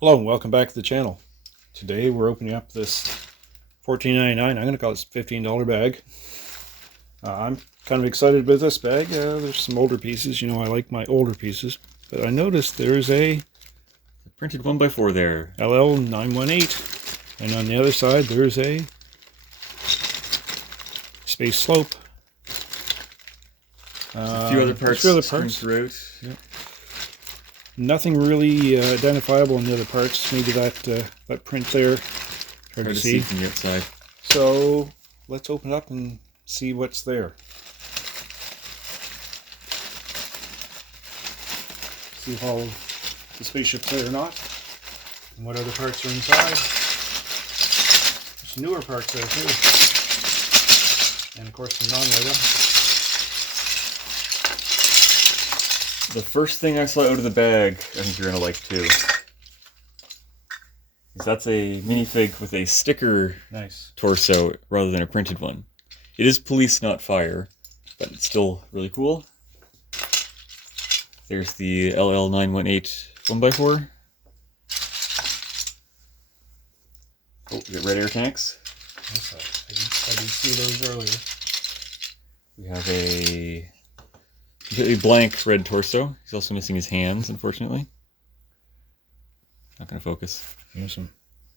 Hello and welcome back to the channel. Today we're opening up this $14.99. I'm going to call it a $15 bag. I'm kind of excited about this bag. There's some older pieces. You know, I like my older pieces. But I noticed there's a printed 1x4 there. LL918. And on the other side there's a Space Slope. A few other parts. Throughout. Yep. Nothing really identifiable in the other parts. Maybe that print there. Hard to see from the outside. So let's open it up and see what's there. See if all the spaceship's there or not, and what other parts are inside. There's newer parts there too, and of course some non-Lego. The first thing I saw out of the bag, I think you're gonna like too, is that's a minifig with a sticker torso rather than a printed one. It is police, not fire, but it's still really cool. There's the LL918 1x4. Oh, we got red air tanks. I did see those earlier. We have a completely blank red torso. He's also missing his hands, unfortunately. Not going to focus. There's some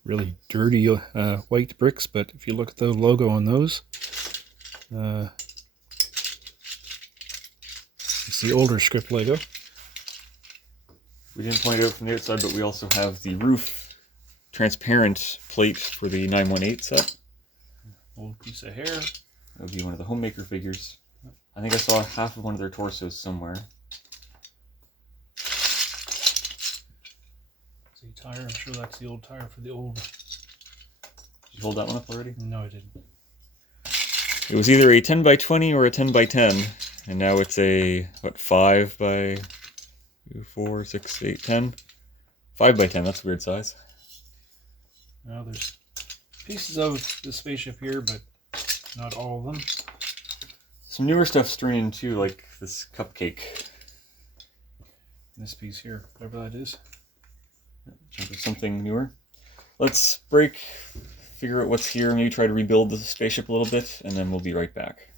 really dirty white bricks, but if you look at the logo on those, it's the older script Lego. We didn't point it out from the outside, but we also have the roof transparent plate for the 918 set. Old piece of hair. That would be one of the homemaker figures. I think I saw half of one of their torsos somewhere. See, tire, I'm sure that's the old tire for the old. Did you hold that one up already? No, I didn't. It was either a 10x20 or a 10x10, and now it's a, what, 5x 4, 6, 8, 10? 5x10, that's a weird size. Now there's pieces of the spaceship here, but not all of them. Some newer stuff strewn in too, like this cupcake. This piece here, whatever that is. Something newer. Let's break, figure out what's here, maybe try to rebuild the spaceship a little bit, and then we'll be right back.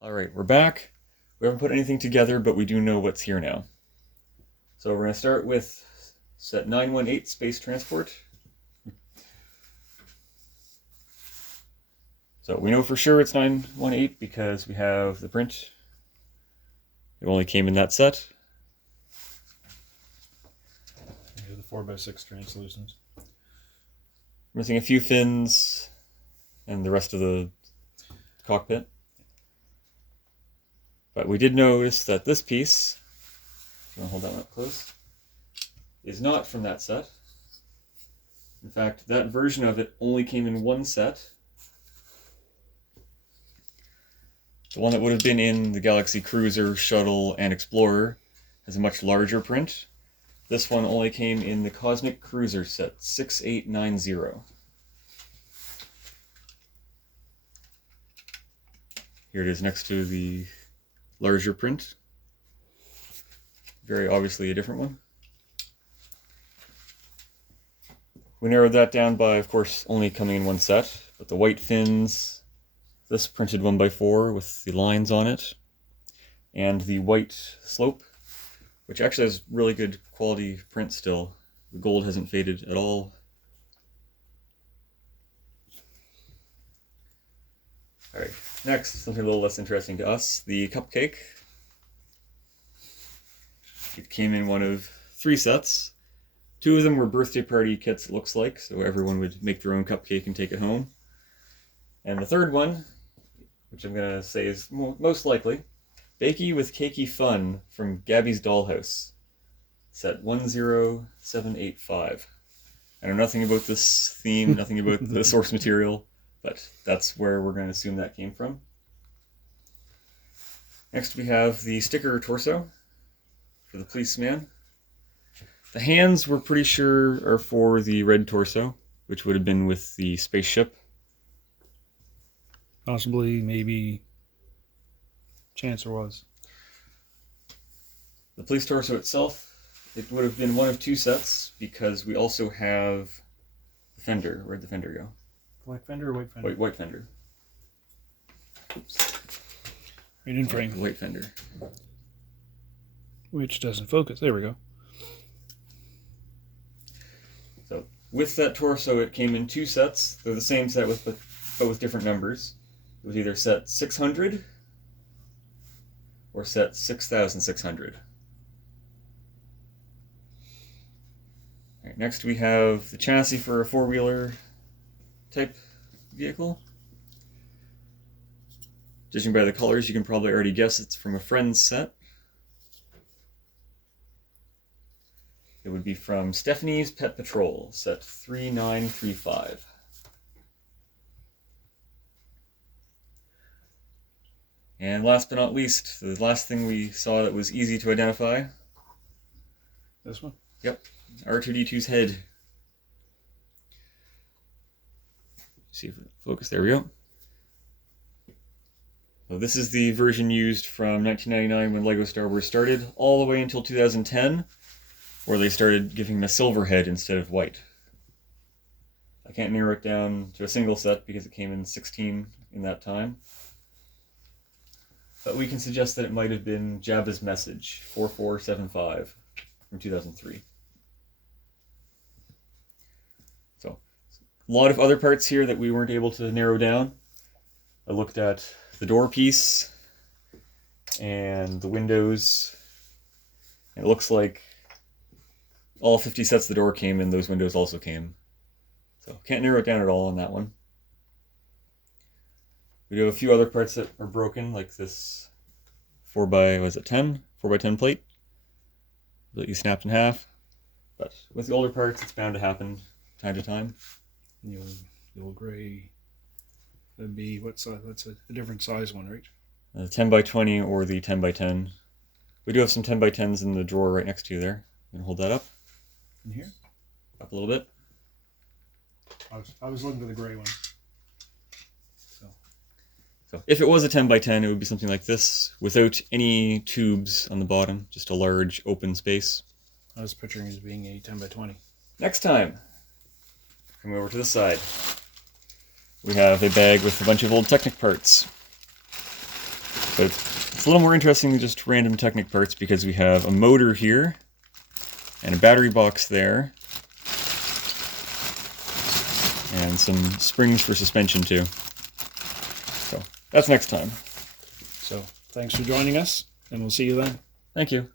Alright, we're back. We haven't put anything together, but we do know what's here now. So we're going to start with set 918 Space Transport. So we know for sure it's 918 because we have the print. It only came in that set. Yeah, the 4x6 translucent. Missing a few fins and the rest of the cockpit. But we did notice that this piece, if you want to hold that one up close, is not from that set. In fact, that version of it only came in one set. The one that would have been in the Galaxy Cruiser, Shuttle, and Explorer has a much larger print. This one only came in the Cosmic Cruiser set 6890. Here it is next to the larger print. Very obviously a different one. We narrowed that down by, of course, only coming in one set, but the white fins, this printed 1x4 with the lines on it, and the white slope, which actually has really good quality print still. The gold hasn't faded at all. Alright, next, something a little less interesting to us, the cupcake. It came in one of 3 sets. 2 of them were birthday party kits, it looks like, so everyone would make their own cupcake and take it home. And the third one, which I'm going to say is most likely, Bakey with Cakey Fun from Gabby's Dollhouse, set 10785. I know nothing about this theme, nothing about the source material, but that's where we're going to assume that came from. Next we have the sticker torso for the policeman. The hands we're pretty sure are for the red torso, which would have been with the spaceship. Possibly, maybe, chance there was. The police torso itself it would have been one of two sets because we also have the fender. Where'd the fender go? Black fender or white fender? White fender. Right in frame. White fender. Which doesn't focus. There we go. So with that torso, it came in two sets. They're the same set but with different numbers. It was either set 600 or set 6,600. All right, next we have the chassis for a four-wheeler type vehicle. Judging by the colors, you can probably already guess it's from a Friends set. It would be from Stephanie's Pet Patrol, set 3935. And last but not least, the last thing we saw that was easy to identify. This one? Yep, R2-D2's head. See if it focus. There we go. So this is the version used from 1999 when LEGO Star Wars started, all the way until 2010, where they started giving him a silver head instead of white. I can't narrow it down to a single set because it came in 16 in that time. But we can suggest that it might have been Jabba's message, 4475, from 2003. So, a lot of other parts here that we weren't able to narrow down. I looked at the door piece and the windows. And it looks like all 50 sets the door came in, those windows also came. So, can't narrow it down at all on that one. We do have a few other parts that are broken, like this 4x10 plate that you snapped in half. But with the older parts, it's bound to happen time to time. The old gray. That'd be what size? That's a different size one, right? The 10x20 or the 10x10. We do have some 10x10s in the drawer right next to you there. You can hold that up. In here? Up a little bit. I was looking for the gray one. So if it was a 10x10, it would be something like this, without any tubes on the bottom, just a large open space. I was picturing it as being a 10x20. Next time, coming over to this side, we have a bag with a bunch of old Technic parts. But it's a little more interesting than just random Technic parts because we have a motor here and a battery box there and some springs for suspension too. So that's next time. So thanks for joining us, and we'll see you then. Thank you.